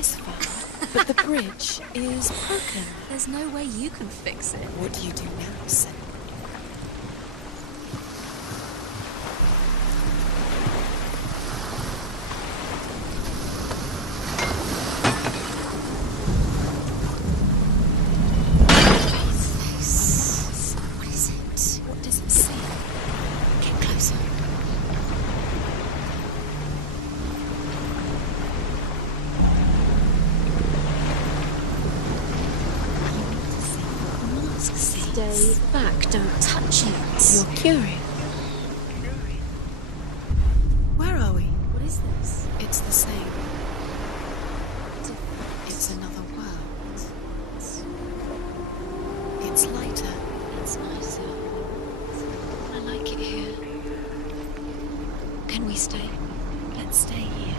is far, but the bridge is broken. There's no way you can fix it. What do you do now, Senua? What is it? What does it say? Get closer. Mask says. Stay back, don't touch it. You're curing. Where are we? What is this? It's the same. It's another world. It's lighter. It's nicer. I like it here. Can we stay? Let's stay here.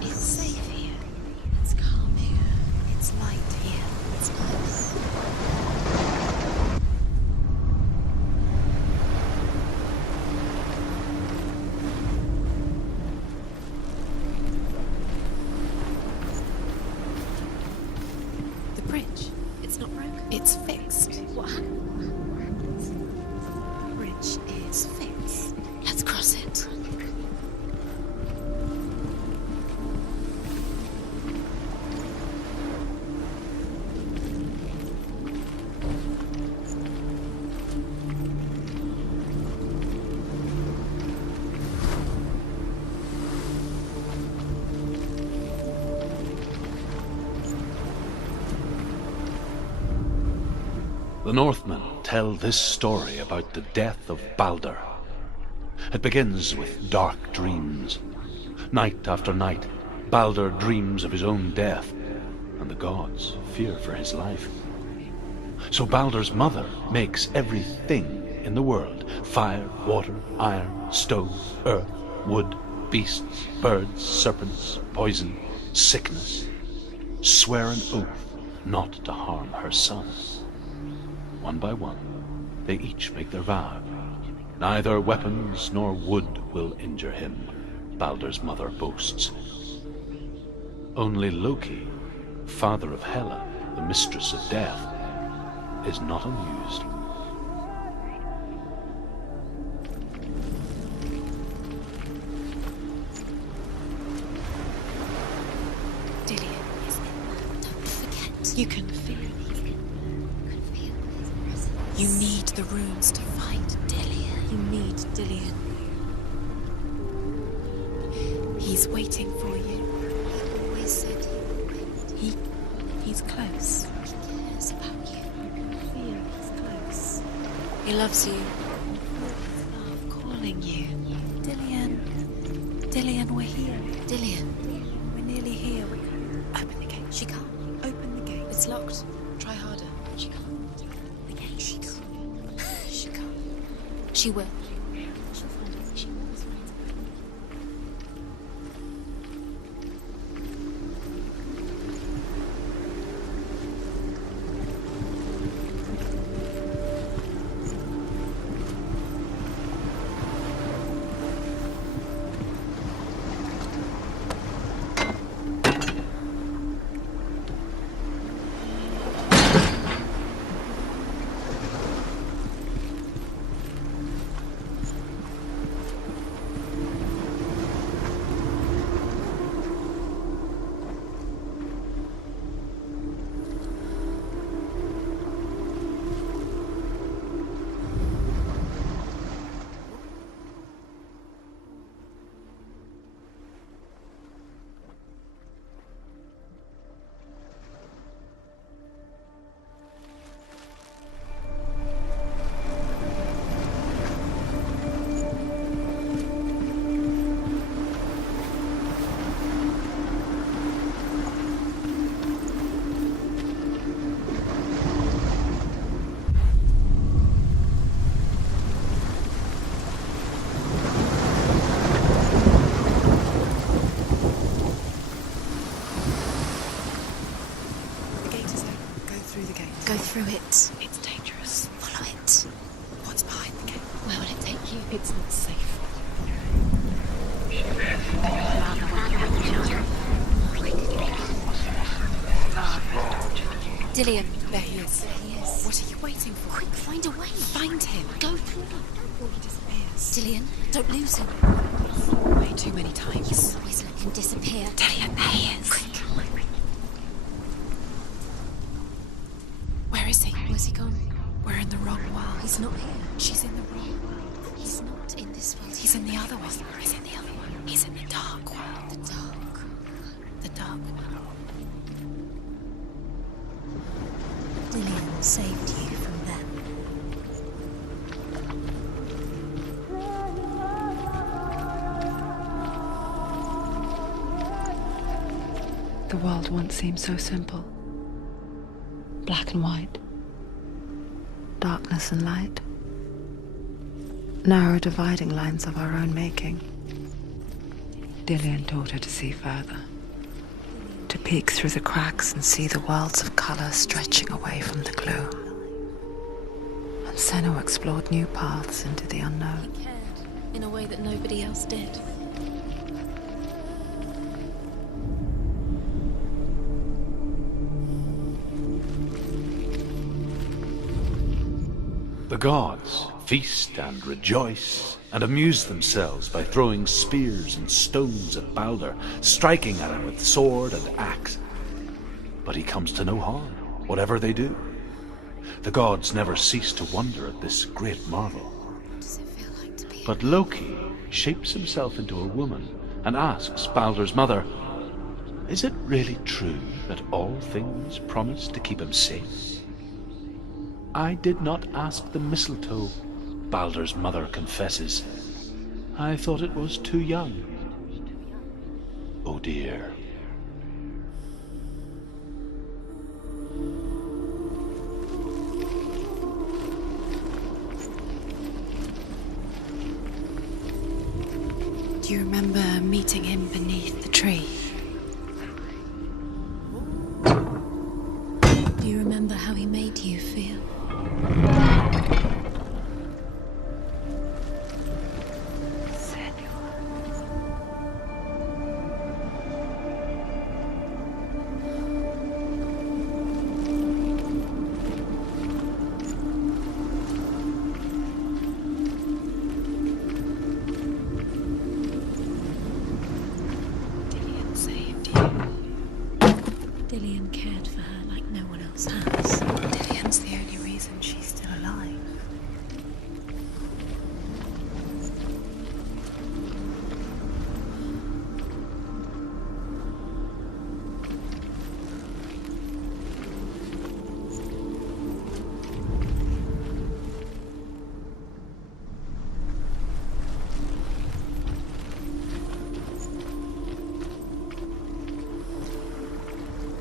It's safe here. It's calm here. It's light here. It's nice. The bridge. It's not broken. It's fixed. What happened? The bridge is fixed. Let's cross it. The Northmen tell this story about the death of Baldur. It begins with dark dreams. Night after night, Baldur dreams of his own death, and the gods fear for his life. So Baldur's mother makes everything in the world: fire, water, iron, stone, earth, wood, beasts, birds, serpents, poison, sickness, swear an oath not to harm her son. One by one, they each make their vow. Neither weapons nor wood will injure him, Baldur's mother boasts. Only Loki, father of Hela, the mistress of death, is not amused. Dillion is in there. Don't forget. You can feel it. You can feel his presence. You need the runes to fight Dillion. You need Dillion. He's waiting for you. He always said he would wait. He's close. He cares about you. You can feel he's close. He loves you. His love calling you. Dillion. Dillion, we're here. Dillion. We're nearly here. Open the gate. She can't. Open the gate. It's locked. Try harder. She can't. The gate. She can't. She can't. She will. She'll find it. She always finds it. Go through it. It's dangerous. Follow it. What's behind the gate? Where will it take you? It's not safe. Dillian, there he is. There he is. What are you waiting for? Quick, find a way. Find him. Go through. Before he disappears. Dillian, don't lose him. Way too many times. Always let him disappear. Dillian, there he is. Quick. Where is he? Where's he gone? We're in the wrong world. He's not here. She's in the wrong world. He's not in this world. He's in the other one. He's in the other one. He's in the dark world. The dark. The dark world. Dillian saved you from them. The world once seemed so simple. Black and white. Darkness and light. Narrow dividing lines of our own making. Dillian taught her to see further. To peek through the cracks and see the worlds of color stretching away from the gloom. And Senua explored new paths into the unknown. He cared in a way that nobody else did. The gods feast and rejoice and amuse themselves by throwing spears and stones at Baldur, striking at him with sword and axe. But he comes to no harm, whatever they do. The gods never cease to wonder at this great marvel. What does it feel like to be? But Loki shapes himself into a woman and asks Baldur's mother, "Is it really true that all things promise to keep him safe?" "I did not ask the mistletoe," Baldur's mother confesses. "I thought it was too young." Oh dear. Do you remember meeting him beneath the tree? Do you remember how he made you feel? Dillian saved you. Dillian cared for her like no one else has. Dillian's the only reason she's still alive.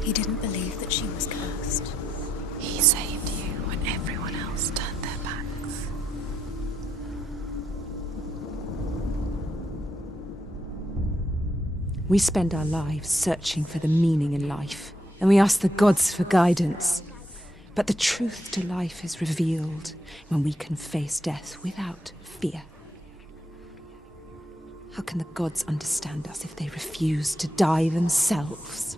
He didn't believe that she was cursed. He saved you when everyone else turned their backs. We spend our lives searching for the meaning in life, and we ask the gods for guidance. But the truth to life is revealed when we can face death without fear. How can the gods understand us if they refuse to die themselves?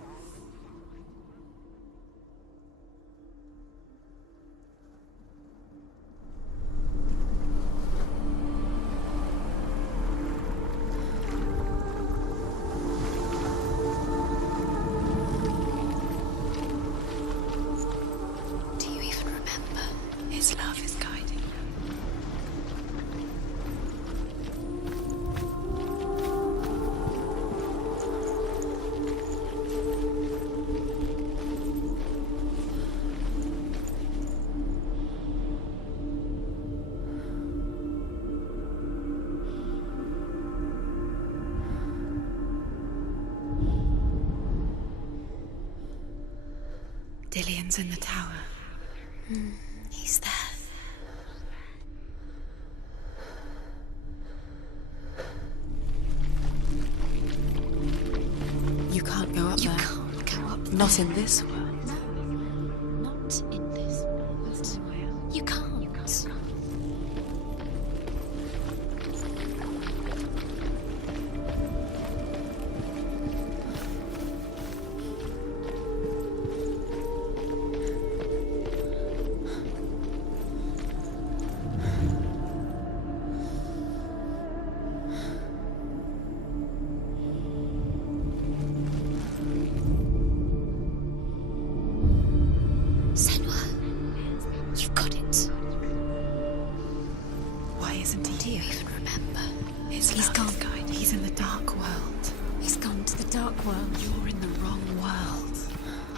Do you even remember? His love is guiding. Dillian's in the tower. He's there. You can't go up You there. can't go up there. Not in this world. No, not in this world. You can't. isn't he? Do you even remember? He's gone, guide. He's in the dark world. He's gone to the dark world. You're in the wrong world.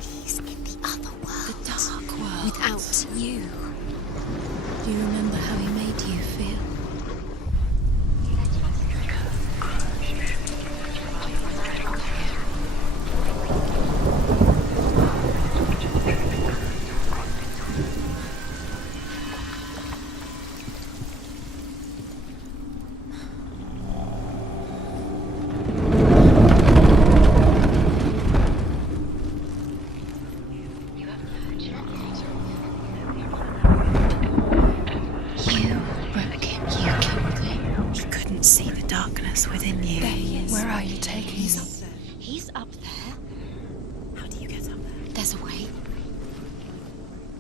He's in the other world. The dark world. Without you. Do you remember how he made you feel? See the darkness within you. There he is. Where are you taking He's me? up there. He's up there. How do you get up there? There's a way.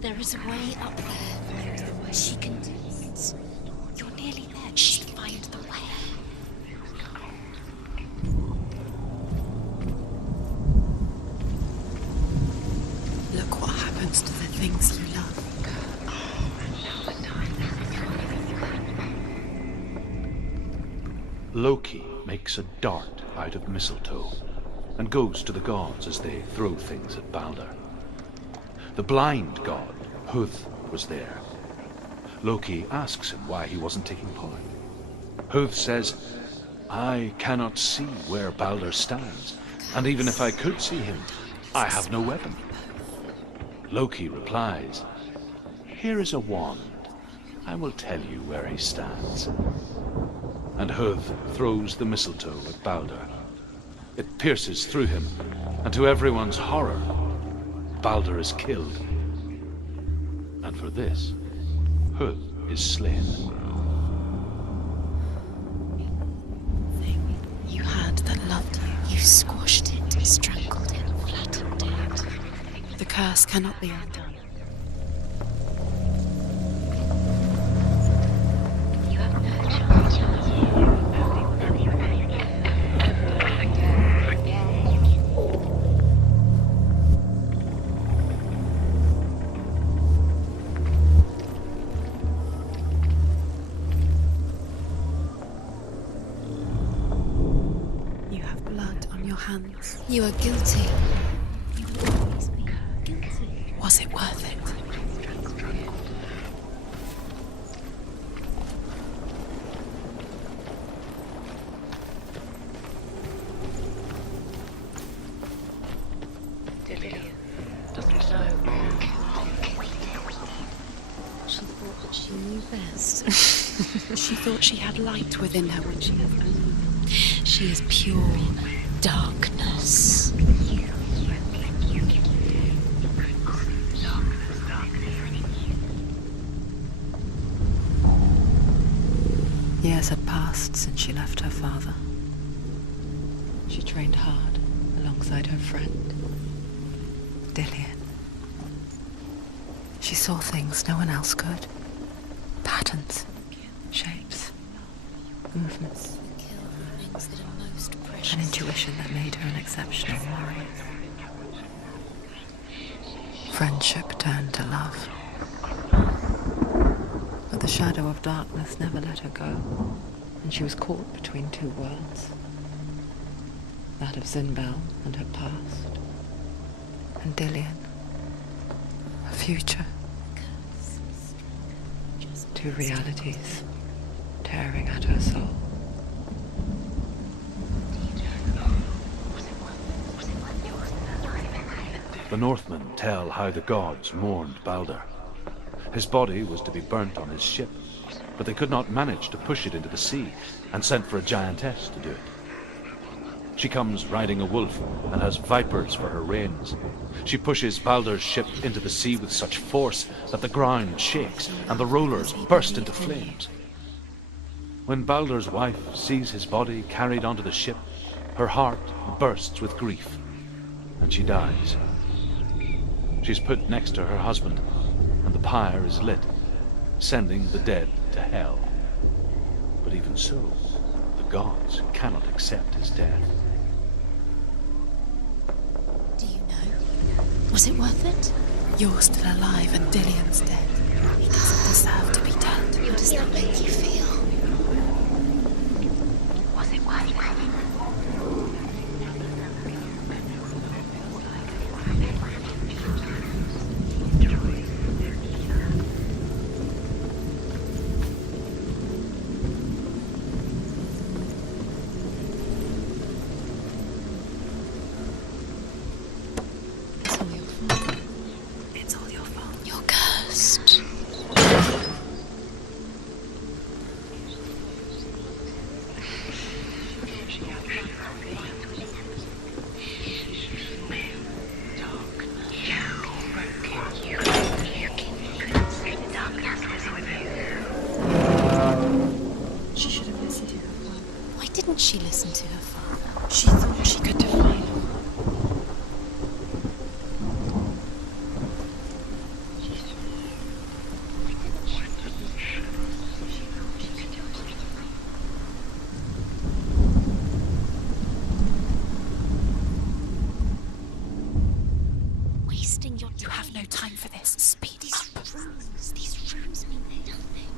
There is a way up there. She can do it. You're nearly there. She'll find the way. Look what happens to the things you love. Loki makes a dart out of mistletoe and goes to the gods as they throw things at Balder. The blind god, Huth, was there. Loki asks him why he wasn't taking part. Huth says, "I cannot see where Balder stands, and even if I could see him, I have no weapon." Loki replies, "Here is a wand. I will tell you where he stands." And Huth throws the mistletoe at Balder. It pierces through him, and to everyone's horror, Balder is killed. And for this, Huth is slain. Thing you had that loved you. You squashed it, strangled it, flattened it. The curse cannot be undone. You have no chance. You have blood on your hands. You are guilty. You will always be guilty. Was it worth it? She thought that she knew best. She thought she had light within her when she was. She is pure darkness. Years had passed since she left her father. She trained hard alongside her friend, Dillian. She saw things no one else could. Patterns, shapes, movements, Kill the things that are most precious. an intuition that made her an exceptional warrior. Friendship turned to love. But the shadow of darkness never let her go, and she was caught between two worlds. That of Zinbel and her past, and Dillian, her future. Two realities tearing at her soul. The Northmen tell how the gods mourned Balder. His body was to be burnt on his ship, but they could not manage to push it into the sea, and sent for a giantess to do it. She comes riding a wolf and has vipers for her reins. She pushes Balder's ship into the sea with such force that the ground shakes and the rollers burst into flames. When Balder's wife sees his body carried onto the ship, her heart bursts with grief, and she dies. She's put next to her husband, and the pyre is lit, sending the dead to hell. But even so, the gods cannot accept his death. Do you know? Was it worth it? You're still alive and Dillian's dead. He doesn't deserve to be dead. How does that make you feel? didn't she listen to her father? She thought she could define him. Wasting your time. You have no time for this. Speed up. These rooms mean nothing.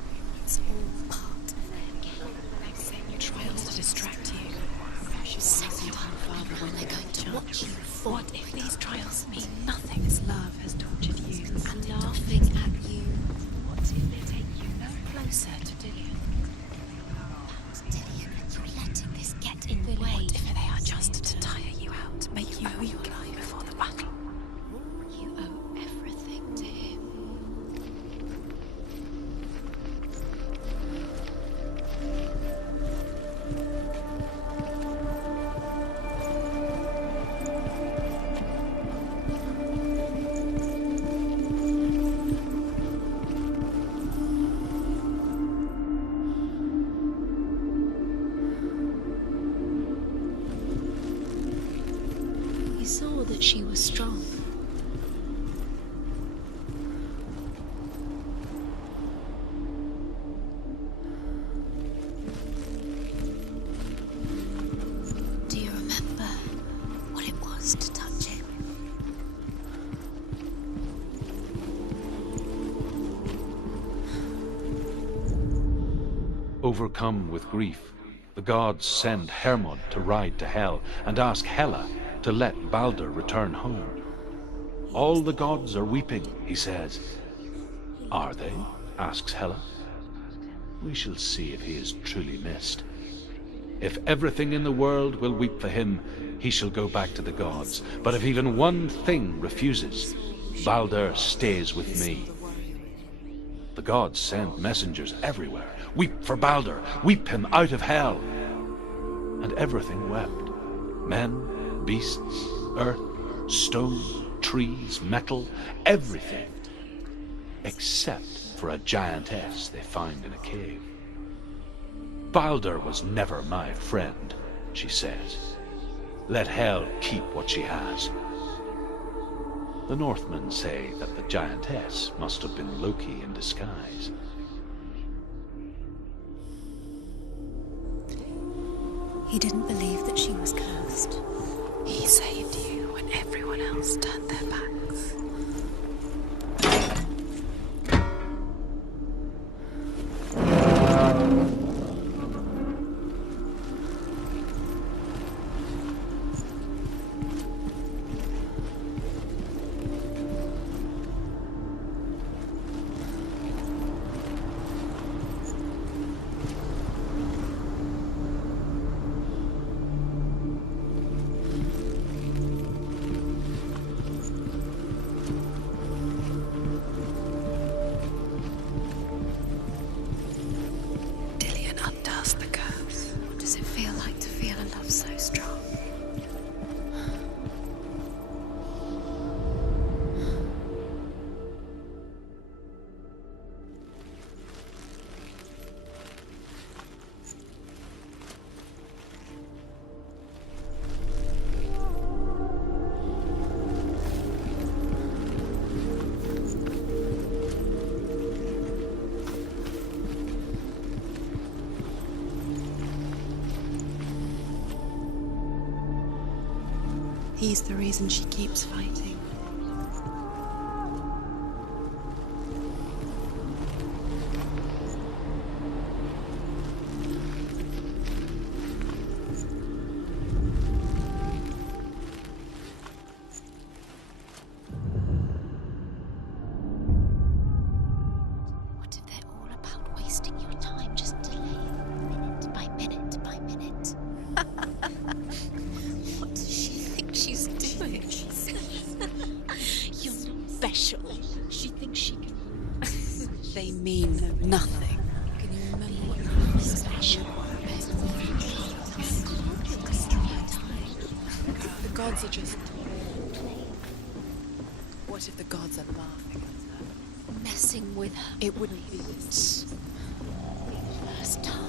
It's all part of their game. They've set you trials to distract you. She's Second your time father when they're going to watch you fall. What if these trials mean nothing? This love has tortured you And laughing at you. What if they take you no closer to Dillian? Dillian, you're letting this get in the way. What if they are just to tire you out, make you owe your life before the battle? You owe everything to him. He saw that she was strong. Do you remember what it was to touch him? Overcome with grief, the gods send Hermod to ride to Hell and ask Hela to let Balder return home. All the gods are weeping, he says. Are they? Asks Hela. We shall see if he is truly missed. If everything in the world will weep for him, he shall go back to the gods. But if even one thing refuses, Balder stays with me. The gods send messengers everywhere. Weep for Balder, weep him out of Hell. And everything wept. Men, beasts, earth, stone, trees, metal, everything. Except for a giantess they find in a cave. Balder was never my friend, she says. Let Hel keep what she has. The Northmen say that the giantess must have been Loki in disguise. He didn't believe that she was cursed. He saved you when everyone else turned their backs. He's the reason she keeps fighting. What if they're all about wasting your time, just delaying minute by minute by minute? What does she think she's doing? You're special. She thinks she can. They mean nothing. Can you remember what you're special? The gods are just... What if the gods are laughing at her? Messing with her. It wouldn't be this. First time.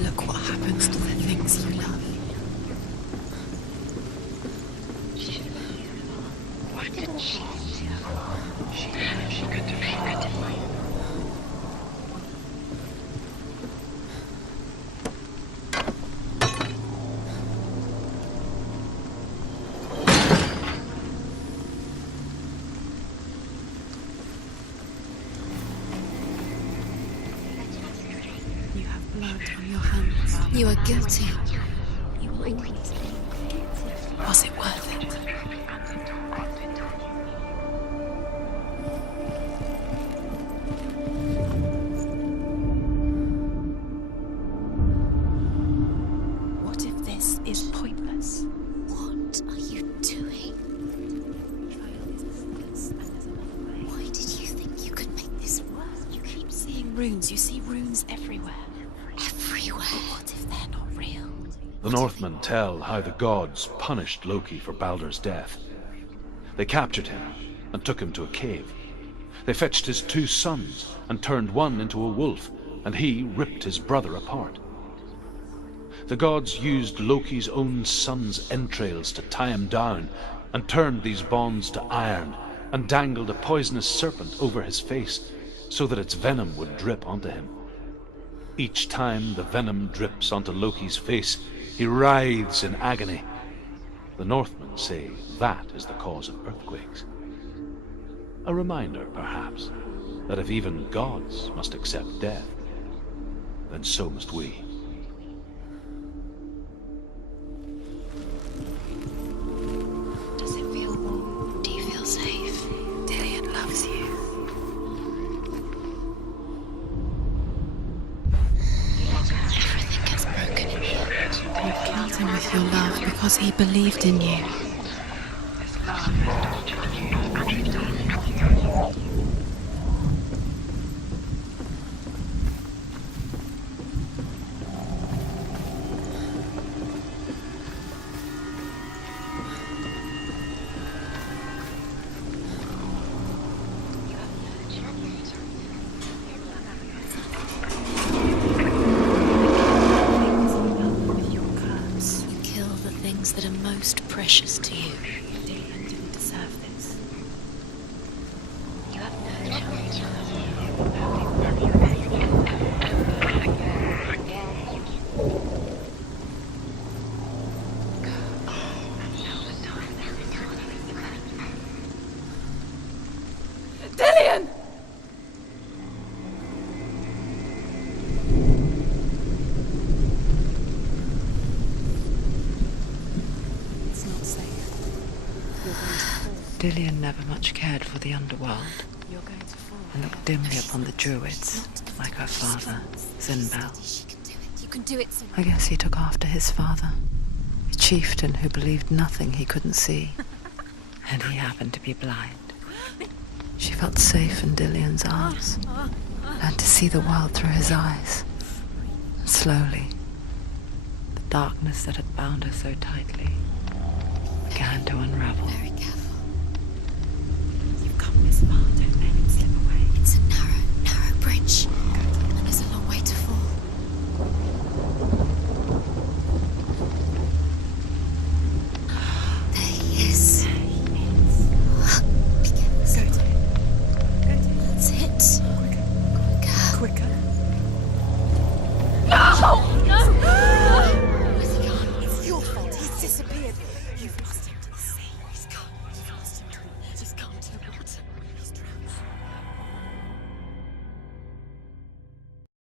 Look what happens to the things you love. Why didn't she? She could have. You have blood on your hands. You are guilty. Was it worth it? What if this is pointless? What are you doing? Why did you think you could make this work? You keep seeing runes. You see runes everywhere. Everywhere. What if they're not real? The Northmen tell how the gods punished Loki for Baldur's death. They captured him and took him to a cave. They fetched his 2 sons and turned one into a wolf, and he ripped his brother apart. The gods used Loki's own son's entrails to tie him down and turned these bonds to iron and dangled a poisonous serpent over his face so that its venom would drip onto him. Each time the venom drips onto Loki's face, he writhes in agony. The Northmen say that is the cause of earthquakes. A reminder, perhaps, that if even gods must accept death, then so must we. Does it feel warm? Do you feel safe? Dillian loves you. Everything gets broken in here. You killed him with your love because he believed in you. With your curse, You kill the things that are most precious to you. Dillian didn't deserve this. You have no chance. Dillian! It's not safe. You're going to fall. Dillian never much cared for the underworld You're going to fall. and looked dimly upon the druids, like her father, Zinbel. She can do it. You can do it, Senua. I guess he took after his father, a chieftain who believed nothing he couldn't see, and he happened to be blind. She felt safe in Dillian's arms, learned to see the world through his eyes. And slowly, the darkness that had bound her so tightly began to unravel. Very careful.